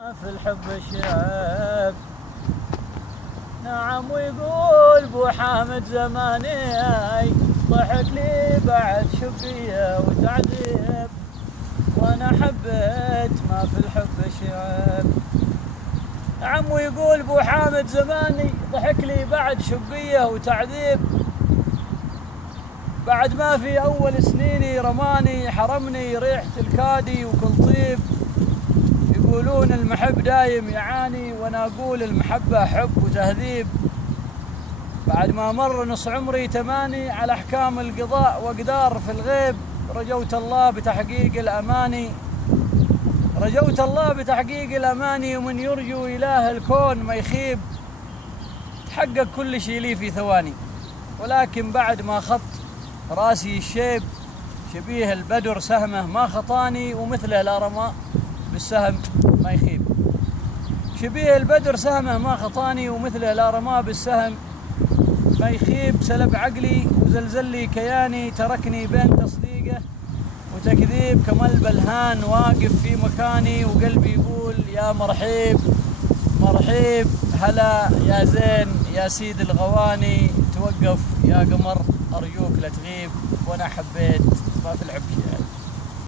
في الحب الشعب نعم، ويقول بو حامد زماني ضحك لي بعد شقية وتعذيب، وانا حبيت ما في الحب شعب. نعم، ويقول بو حامد زماني ضحك لي بعد شقية وتعذيب، بعد ما في اول سنيني رماني حرمني ريحة الكادي وكل طيب. يقولون المحب دايم يعاني، وانا اقول المحبة حب وتهذيب. بعد ما مر نص عمري تماني على احكام القضاء واقدار في الغيب، رجوت الله بتحقيق الاماني، رجوت الله بتحقيق الاماني، ومن يرجو اله الكون ما يخيب. تحقق كل شيء لي في ثواني، ولكن بعد ما خط راسي الشيب، شبيه البدر سهمه ما خطاني، ومثله لا رمى بالسهم ما يخيب. شبيه البدر سهمه ما خطاني، ومثله لا رمى بالسهم ما يخيب. سلب عقلي وزلزل لي كياني، تركني بين تصديقه وتكذيب. كمال بلهان واقف في مكاني، وقلبي يقول يا مرحيب مرحيب. هلا يا زين يا سيد الغواني، توقف يا قمر أرجوك لا تغيب. وانا حبيت ما في العب شيء.